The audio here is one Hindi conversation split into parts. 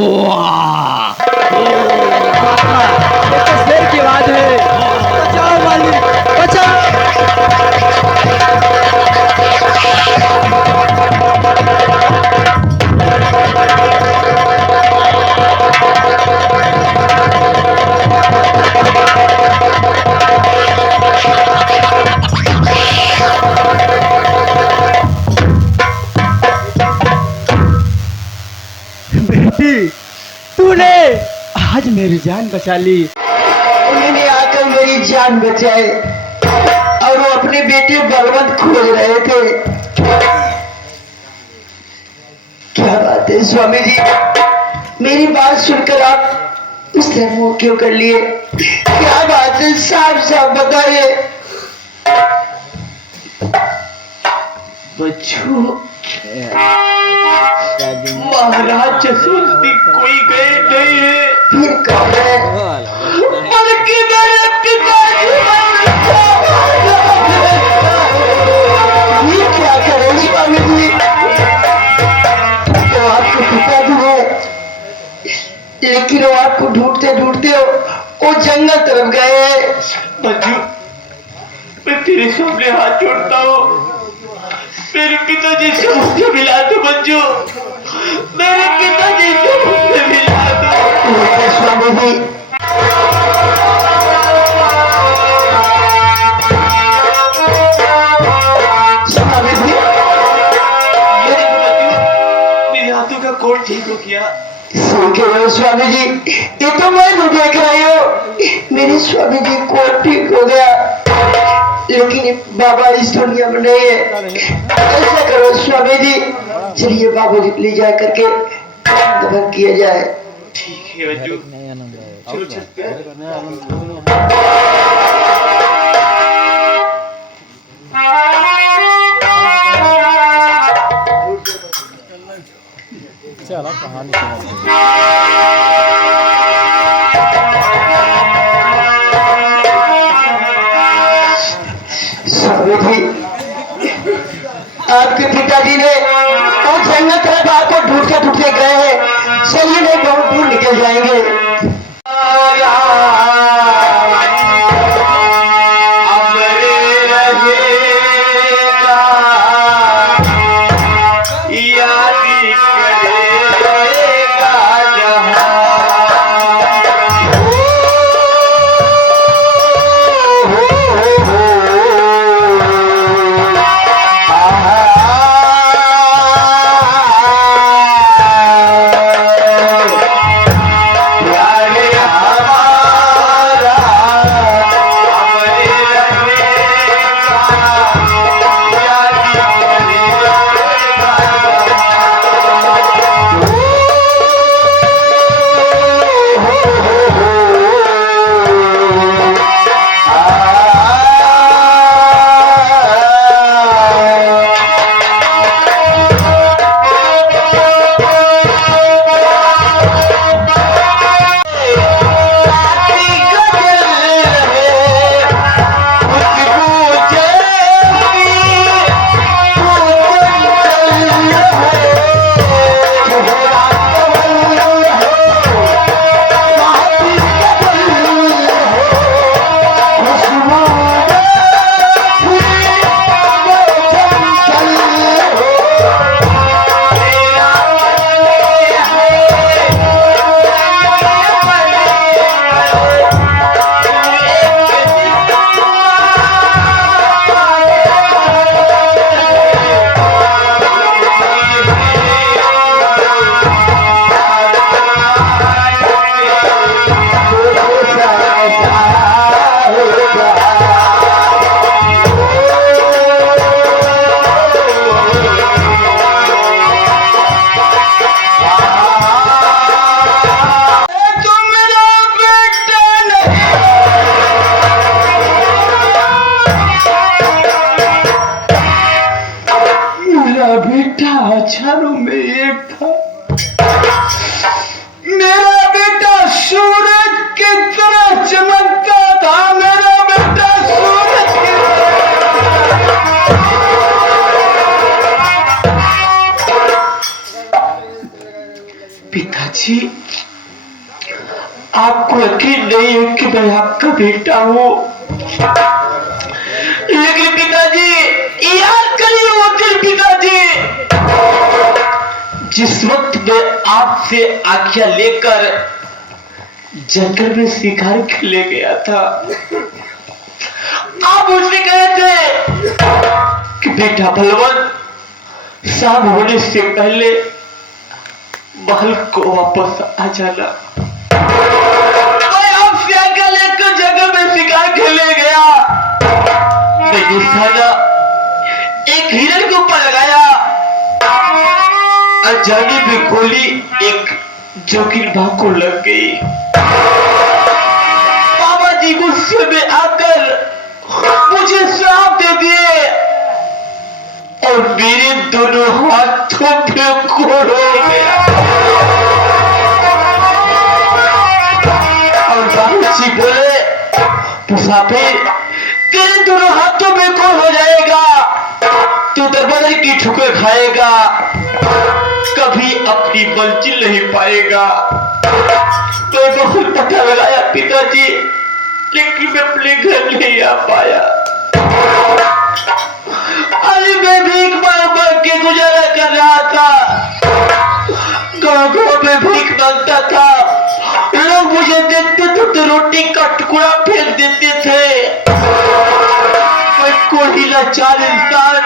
शेर की आवाज है। बचाओ मालिक, बचाओ। बेटी, तूने आज मेरी जान बचा ली। उन्होंने आकर मेरी जान बचाई और वो अपने बेटे बलवंत खोज रहे थे। क्या बात है स्वामी जी, मेरी बात सुनकर आप इस तरह मुंह क्यों कर लिए? क्या बात है, साफ साफ बताइए। बच्चों, महाराज जसवंत कोई गए नहीं है। फिर कौन है? बल्कि मेरे पिताजी। ये क्या करें स्वामी जी? तो आपके पिताजी है, लेकिन वो आपको ढूंढते ढूंढते वो जंगल तरफ गए हैं। मंजू, मैं तेरे सामने हाथ जोड़ता हूँ, मेरे पिताजी से मुझे मिला दो। मंजू, मेरे पिताजी से मुझे मिला दो। स्वामी जी, स्वामी जी, मेरे हाथों का कोट ठीक हो गया। सुन के रहो स्वामी जी, ये तो मैं भी देख रही हूँ। मेरे स्वामी जी को ठीक हो गया, लेकिन बाबा इस दुनिया में नहीं है। ऐसा करो स्वामी जी, चलिए बाबू जी ले जा करके दफन किया जाए। ठीक है मंजू, चलो चलते हैं। चलो कहानी स्वामी जी, आपके पिताजी ने वो जंगल तरफ आपको ढूंढते ढूंढते गए हैं। चलिए नहीं, बहुत दूर निकल जाएंगे। यकीन नहीं है कि मैं आपका बेटा हूँ, लेकिन पिताजी याद करिए वो दिन पिताजी, जिस वक्त मैं आपसे आज्ञा लेकर जंगल में शिकार खेलने गया था। आप मुझसे कहे थे कि बेटा बलवंत शाम होने से पहले महल को वापस आ जाना। मैं आपसे आज्ञा लेकर जंगल में शिकार खेलने गया। मैंने निशाना एक हिरण के ऊपर लगाया, अनजाने में गोली एक जोगिन बाग को लग गई। बाबा जी गुस्से में आकर मुझे श्राप दे दिए और मेरे दोनों हाथों पे कोड़ हो गया। और बाबू जी बोले, मुसाफिर तेरे दोनों हाथों में कोड़ हो जाएगा, तू दरबार की ठुकर खाएगा, कभी अपनी मंजिल नहीं पाएगा। तो बहुत पता लगाया पिताजी, लेकिन मैं अपने घर नहीं आ पाया। अरे मैं भीख मांग मांग के गुजारा कर रहा था, गाँव गाँव में भीख मांगता था। लोग मुझे देखते थे तो रोटी का टुकड़ा फेंक देते थे। मैं कोई लाचार इंसान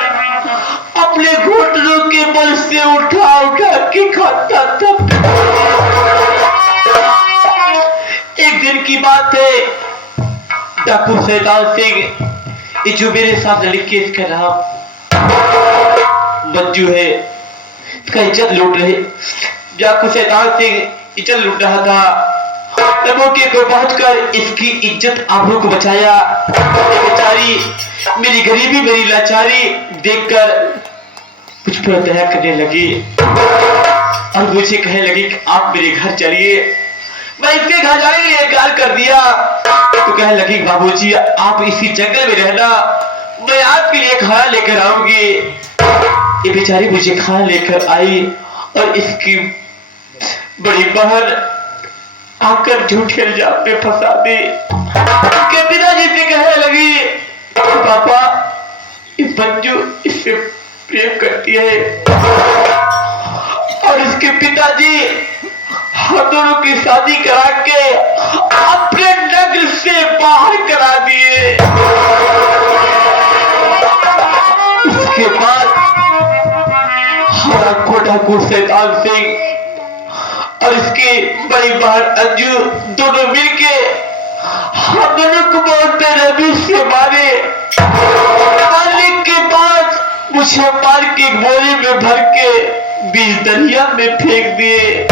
अपने घुटनों के बल से उठा उठा के खाता था। एक दिन की बात है, डाकू शैतान सिंह, ये जो मेरे साथ लड़की इसका नाम मंजू है, इसका इज्जत लूट रहे। डाकू शैतान सिंह इज्जत लूट रहा था। मौके को पहुंचकर इसकी इज्जत आबरू को बचाया। बेचारी मेरी गरीबी मेरी लाचारी देखकर मुझ पर दया करने लगी और मुझे कहने लगी कि आप मेरे घर चलिए। मैं इसके घर जाने के लिए इनकार कर दिया तो कहने लगी, बाबूजी आप इसी जंगल में रहना, मैं आपके लिए खाना लेकर आऊंगी। ये बेचारी मुझे खाना लेकर आई और इसकी बड़ी बहन आकर झूठे इल्जाम में फंसा दी। उसके पिताजी से कहने लगी, पापा इस मंजू इससे प्रेम करती है। और इसके पिताजी हम दोनों की शादी करा के अपने नगर से बाहर करा दिए। इसके बाद हमारा डाकू शैतान सिंह और इसकी बड़ी बहन अंजू दोनों मिलके हम दोनों को बहुत बेरहमी से मारे। मारने के बाद मुझे मार के बोरी में भर के बीच दरिया में फेंक दिए।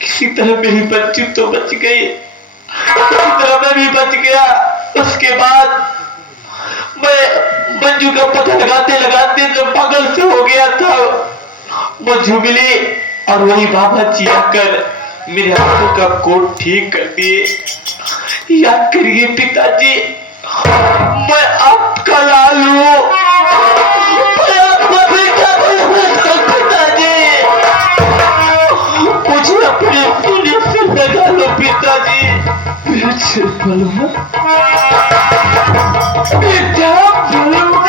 किसी तरह मेरी बच्ची तो बच गई, किसी तरह मैं भी बच गया। उसके बाद मैं मंजू का पता लगाते लगाते जो पागल से हो गया था, मंजू मिली और वही बाबा जी आकर मेरे हाथों का कोट ठीक कर दिए। याद करिए पिताजी, मैं आपका लाल हूँ, मैं आपका बेटा हूँ पिताजी। मुझे अपने सीने से लगा लो पिताजी। बेटा बलवंत, बेटा बलवंत,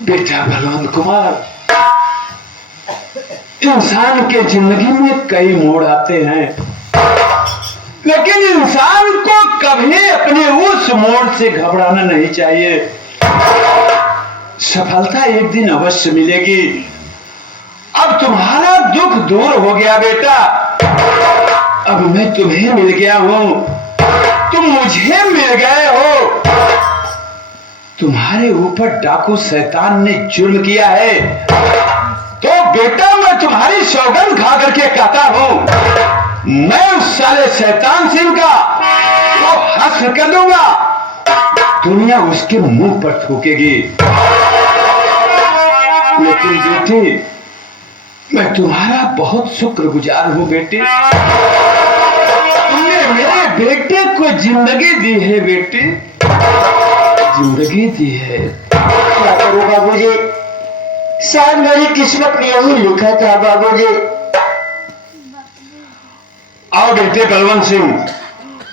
बेटा बलवंत कुमार, इंसान के जिंदगी में कई मोड़ आते हैं, लेकिन इंसान को कभी अपने उस मोड़ से घबराना नहीं चाहिए। सफलता एक दिन अवश्य मिलेगी। अब तुम्हारा दुख दूर हो गया बेटा, अब मैं तुम्हें मिल गया हूं, तुम मुझे मिल गए हो। तुम्हारे ऊपर डाकू शैतान ने जुर्म किया है, तो बेटा मैं तुम्हारी सौगंध खा करके कहता हूं मैं उस साले शैतान सिंह का वो हश्र कर दूंगा, दुनिया उसके मुंह पर थूकेगी। लेकिन बेटी, मैं तुम्हारा बहुत शुक्रगुजार हूं बेटी, तुमने मेरे बेटे को जिंदगी दी है बेटी, जिंदगी दी है। क्या करूं बाबूजी, शायद मेरी किस्मत में यही लिखा था बाबूजी। आओ बेटे बलवंत सिंह,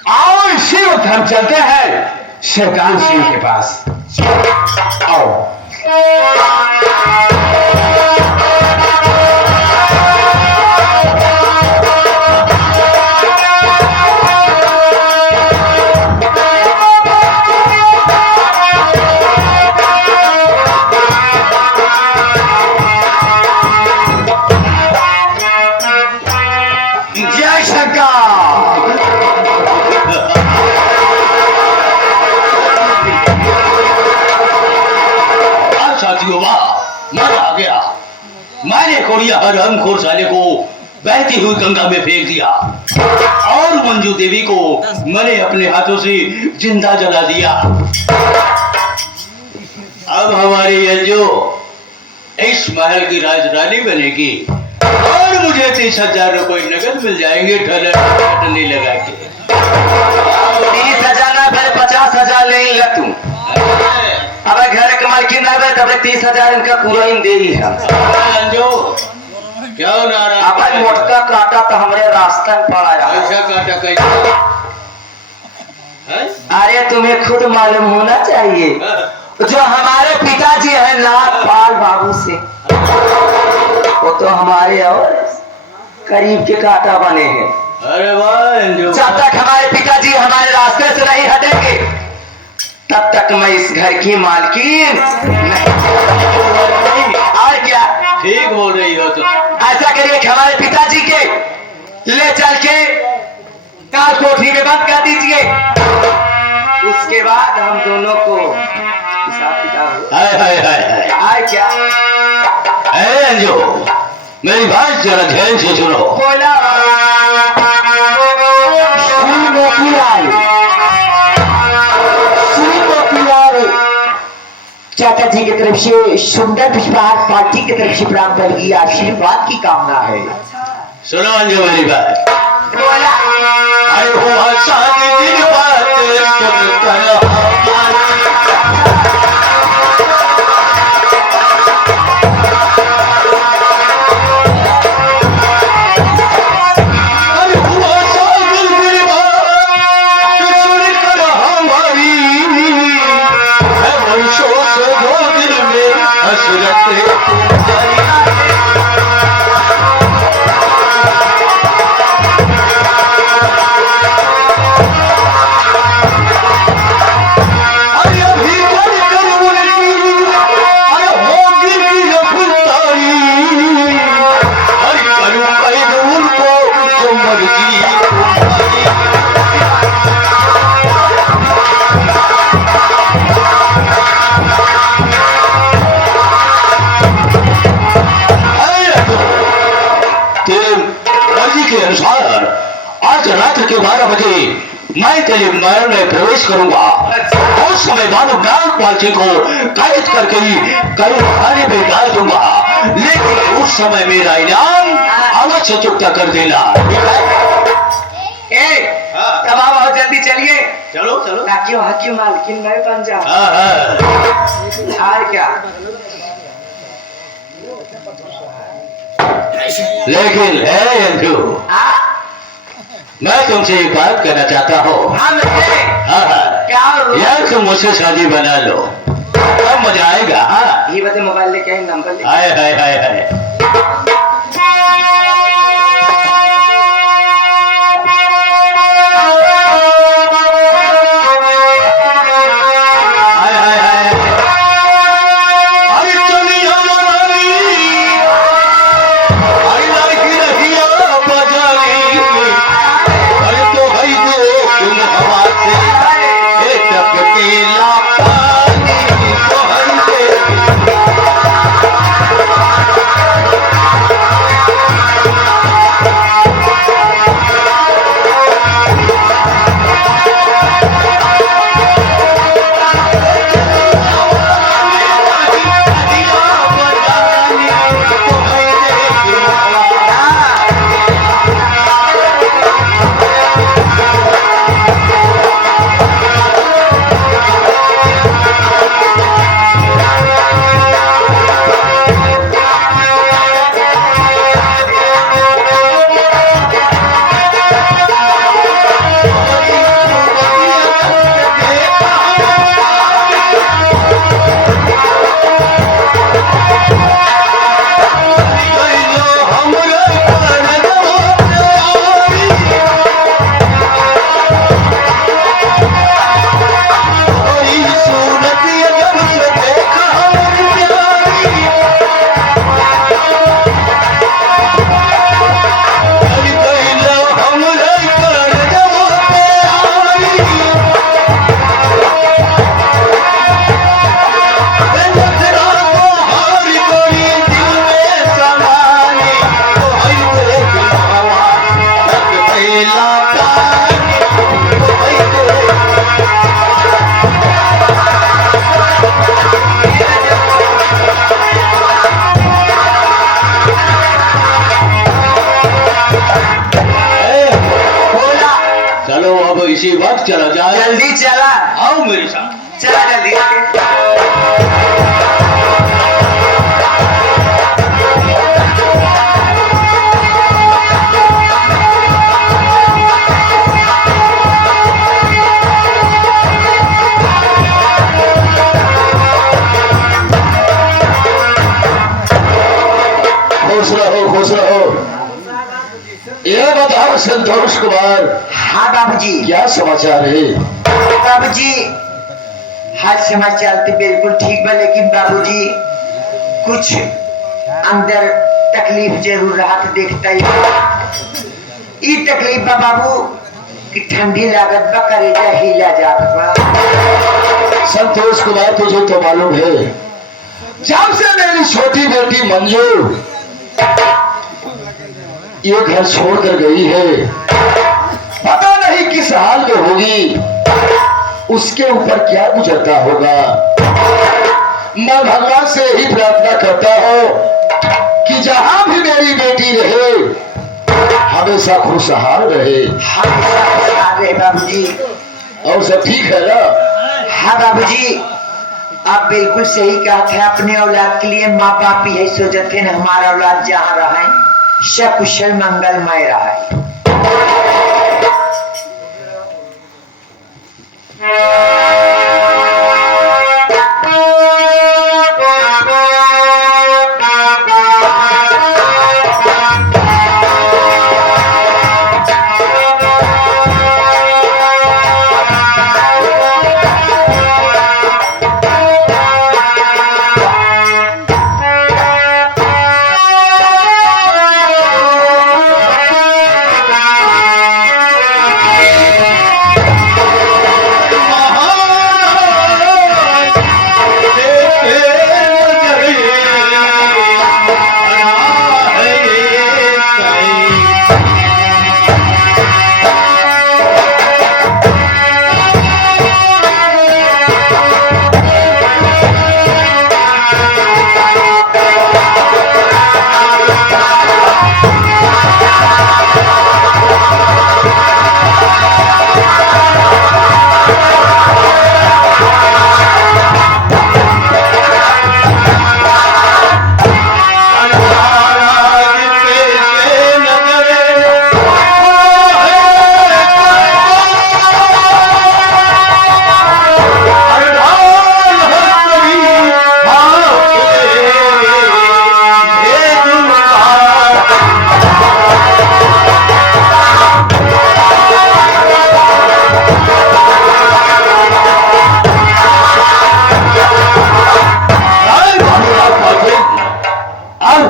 आओ इसी वक्त हम चलते हैं शैतान सिंह के पास। आओ। जय सरकार। साथियों वाह, मजा आ गया। मैंने कोड़िया हरमखोर साले को बहती हुई गंगा में फेंक दिया और मंजू देवी को मैंने अपने हाथों से जिंदा जला दिया। अब हमारी अंजू इस महल की राजरानी बनेगी और मुझे 30,000 रुपए नगद मिल जाएंगे ठन्नी लगा के। 30,000 ना फिर 50,000 ले ला तू। अब घर के मालकिन ना तब 30,000 इनका पूरा ही दे ही है। अंजू क्या नाराज? अपन मोटका काटा तो हमारे रास्ता में पड़ा है। ऐसा काटा कैसे? अरे तुम्हें खुद मालूम होना चाहिए, जो हमारे पिताजी हैं नागपाल बाबू से, वो तो हमारे और करीब के काटा बने हैं। अरे वाह, जब तक हमारे पिताजी हमारे रास्ते से नहीं हटेंगे तब तक मैं इस घर की मालकिन और क्या। ठीक बोल रही हो तुम। ऐसा करिए कि हमारे पिताजी के ले चल के काल कोठरी में बंद कर दीजिए, उसके बाद हम दोनों को हिसाब किताब हाय हाय हाय हाय। आए क्या। ए अंजू, मेरी बात जरा ध्यान से सुनो। बोला चाचा जी की तरफ से सुंदर पुष्पहार पार्टी की तरफ से प्राप्त करेगी, आशीर्वाद की कामना है। सुनो अंजू मेरी बात। बोला आए हो शादी दिन बात सुन आज रात के 12 बजे मैं तेरे महल में प्रवेश करूंगा। उस समय बाबू नागपाल जी को कैद करके ही कई थाने में डाल दूंगा, लेकिन उस समय मेरा इनाम अवश्य चुकता कर देना। तब आप बहुत जल्दी चलिए। चलो चलो। ताकि वहाँ की मालकिन मैं बन जाऊं। और क्या। लेकिन है अंजू, मैं तुमसे एक बात कहना चाहता हूँ। क्या यार तुम मुझसे शादी बना लो, अब मजा आएगा। हाँ ये बता, मोबाइल लेके आए, नंबर लेके। हाय हाय हाय हाय। जल्दी चला, आओ मेरे साथ। चला जल्दी। खुश रहो। ये बताओ संतोष कुमार, हाँ बाबूजी। क्या समाचार है? बाबूजी हाल समाचार तो बिल्कुल ठीक बा, लेकिन बाबूजी कुछ अंदर तकलीफ जरूर रहा देखता ही। ई तकलीफ बा बाबू कि ठंडी लागत बा, करेजा हिला जात बा। संतोष कुमार, तुझे तो मालूम है जब से मेरी छोटी बेटी मंजू ये घर छोड़कर गई है, पता नहीं किस हाल में होगी, उसके ऊपर क्या गुजरता होगा। मैं भगवान से ही प्रार्थना करता हूँ कि जहां भी मेरी बेटी रहे हमेशा खुशहाल रहे। हमेशा खुशहाल रहे बाबूजी। और सब ठीक है ना? हाँ बाबूजी, आप बिल्कुल सही कहा था। अपने औलाद के लिए माँ बाप ही सोचते हैं, हमारा औलाद जहाँ रहा है सकुशल मंगलमय रहा है।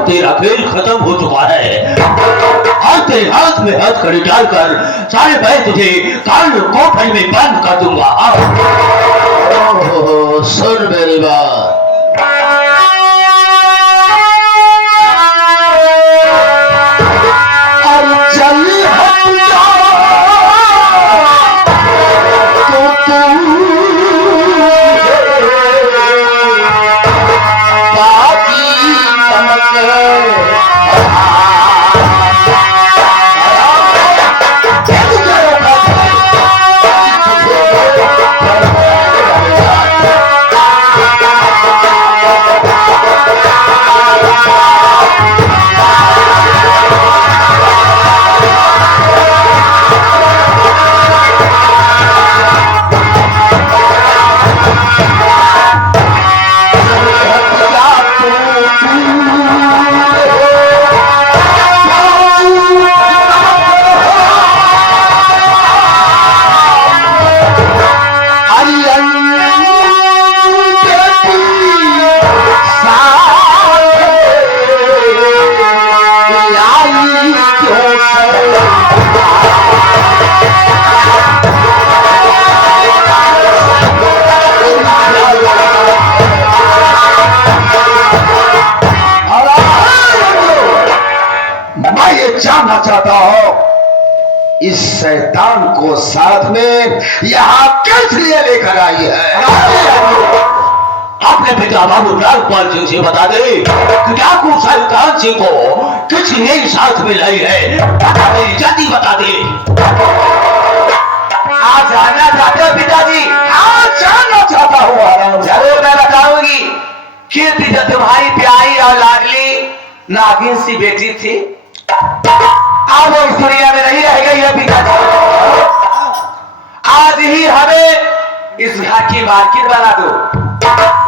तेरा खेल खत्म हो चुका है। हाथ तेरे हाथ में हथकड़ी डालकर सारे मैं तुझे काल कोठरी में बंद कर दूंगा। सुन मेरी बात, जानना चाहता हूं इस शैतान को साथ में यहां किस लिए लेकर आई है? अपने पिता बाबू नागपाल सिंह से बता दे कि डाकू शैतान सिंह को किसने साथ में लाई है। बता दे, जल्दी बता दे। आप जानना चाहते हो पिताजी? हाँ जानना चाहता हूँ आराम से। जरूर मैं बताऊंगी। कीर्ति जो तुम्हारी प्यारी और लाडली नागिन सी बेटी थी, अब वो इस दुनिया में नहीं रह गई है पिताजी। आज ही हमें इस घर की मार्केट बना दो,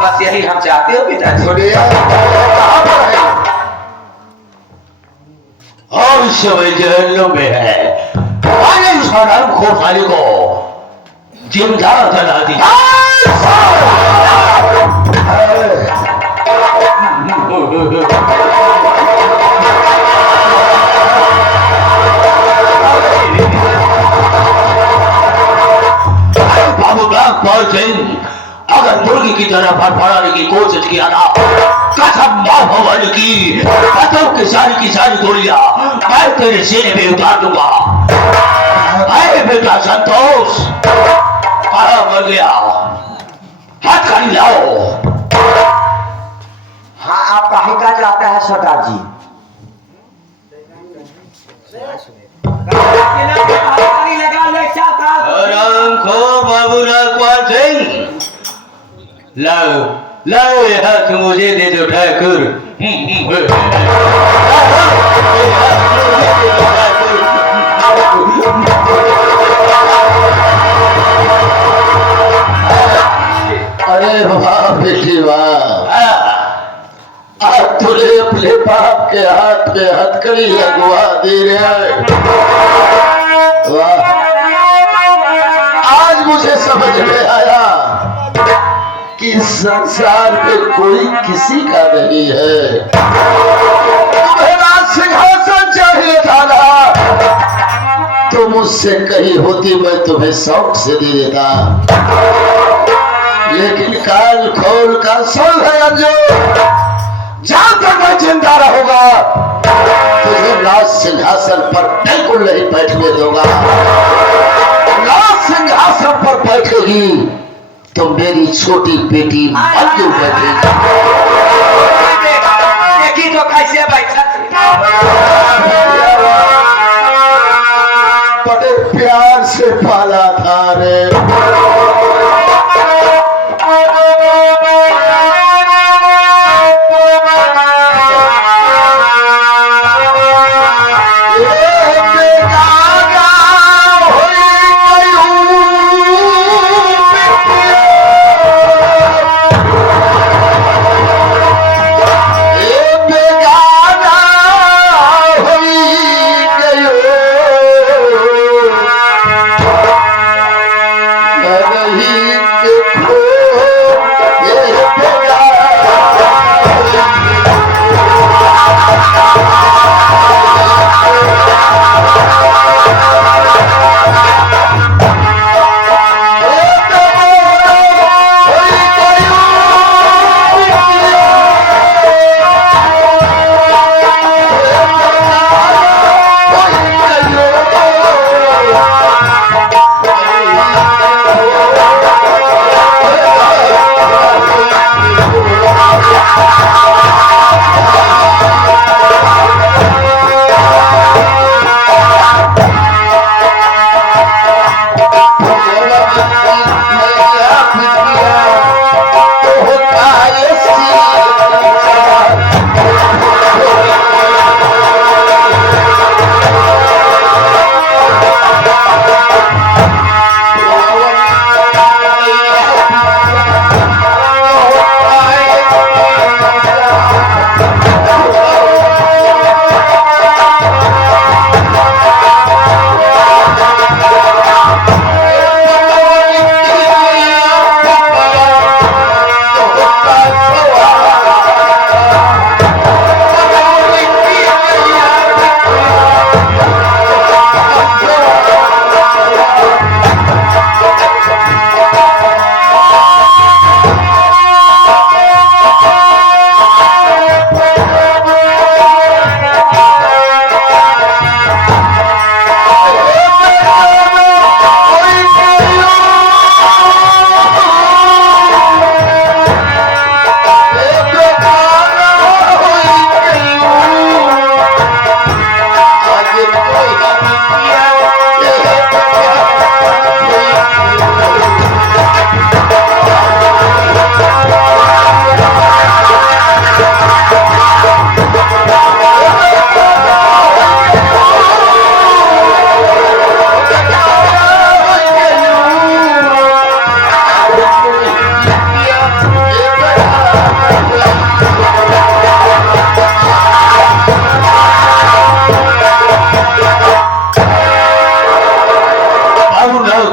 बस यही हम चाहते हो पिताजी। सुनिए कहाँ पर है? और इस समय जहन्नुम में है। अरे इस हराम खोखाली को जिंदा जला दी। बाबू नागपाल सिंह अगर मुर्गी की तरह फड़फड़ाने की कोशिश किया ना, कसम मां भवानी की, पतों की सारी गोलियां मैं तेरे सीने में उतार दूंगा। अरे बेटा संतोष कहाँ मर गया? हाथ खाली लाओ। हाँ, आप काहे का चाहता है सरदार जी? आराम खो बाबू नागपाल सिंह, लाओ ये हाथ मुझे दे दो ठाकुर। अरे वाह बेटी वाह, आज तूने अपने बाप के हाथ पे हथकड़ी लगवा दी रे। वाह, आज मुझे समझ में आया कि संसार में कोई किसी का नहीं है। तुम्हें राज सिंहासन चाहिए था ना, तो मुझसे कही होती मैं तुम्हें शौक से दे देता, लेकिन काल खोल कर सुन है अंजू, जहां तक मैं जिंदा रहूंगा तुझे राज सिंहासन पर बिल्कुल नहीं बैठने दूंगा। राज सिंहासन पर बैठेगी तो मेरी छोटी बेटी अंजू बैठेगी। देखी तो कैसे बैठा बड़े प्यार से पाला था रे।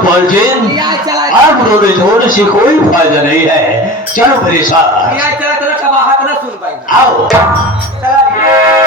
पंजिन यहाँ चला अब रोने धोने से कोई फायदा नहीं है। चलो मेरे साथ यहाँ चला चला कब हाथ ना सुन पाएंगे आओ। चला